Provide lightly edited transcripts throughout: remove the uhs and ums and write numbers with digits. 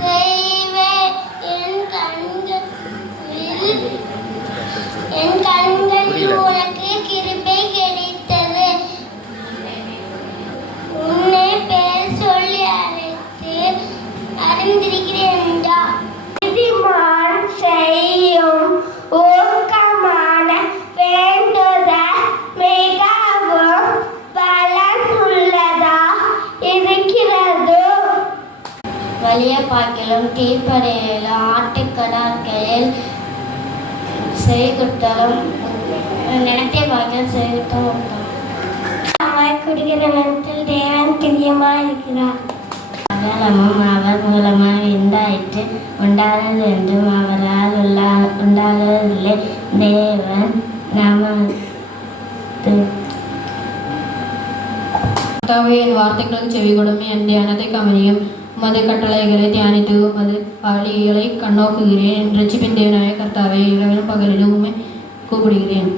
செய்வேன். என் கண்களில் உனக்கு கிருபை கிடைத்தது. உன்னை பெயர் சொல்லி அழைத்து அறிந்திருக்கிறேன் என்றார். நீதிமான் செய்யும் ஊக்கமான வேண்டுதல் மிகவும் பலனுள்ளதா இருக்கிறது. வலிய பாக்கிலும் தீப்பறையிலும் ஆட்டுக்கடாக்களில் செய்குத்தலும் நிலத்தை பாக்கிலும் செய்குத்தலும் குடிக்கிற நேரத்தில் தேவன் பிரியமாக இருக்கிறார். அகலமும் அவர் மூலமாக உண்டாயிற்று, உண்டானது என்றும் அவரால் உண்டாகவில்லை. தேவன் நமது என் வார்த்தைகளுக்கு செவி கொடுமை, என் தியானத்தை கவனியும். உமது கட்டளைகளை தியானித்து உமது வழிகளை கண்ணோக்குகிறேன். என் ரட்சிப்பின் தேவனாய கர்த்தாவே, இரவிலும் பகலிலும் உம்மை கூப்பிடுகிறேன்.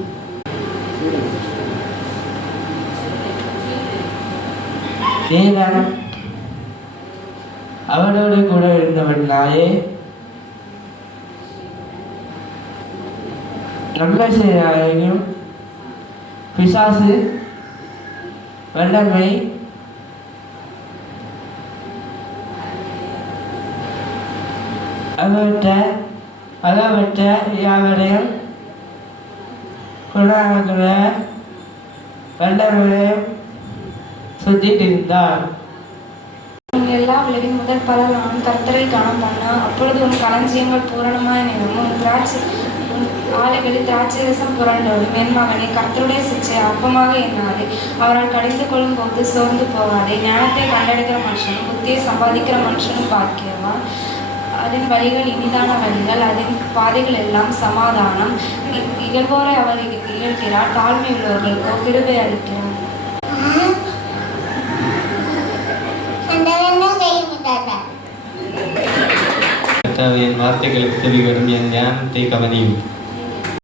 தேவன் அவனோடு கூட இருந்தவனாயே நன்மை செய்யும் பிசாசு வல்லமை அகவற்ற யாவரையும் குணாகிற வல்லமையும் சுத்திட்டிருந்தார். எல்லா விளைவின் முதல் பலர் நான் கர்த்தரை காண பண்ண. அப்பொழுது உன் களஞ்சியங்கள் பூரணமாய் நிலமும் உன் ஆலைகளில் திராட்சரசம் புரண்டோடும். என் மகனே, கர்த்தருடைய சிச்சை அப்பமாக எண்ணாதே, அவரால் கடிந்து கொள்ளும் போது சோர்ந்து போகாதே. ஞானத்தை கண்டெடுக்கிற மனுஷனும் புத்தியை சம்பாதிக்கிற மனுஷனும் பாக்கியவான். அதன் வழிகள் இனிதான வழிகள், அதன் பாதைகள் எல்லாம் சமாதானம். இகழ்வோரை அவர் இகழ்கிறார், தாழ்மை உள்ளவர்களுக்கோ கிருபை அளிக்கிறார். என் வார்த்தைகளுக்கு செவிகளும் என் ஞானத்தை கவனியும்.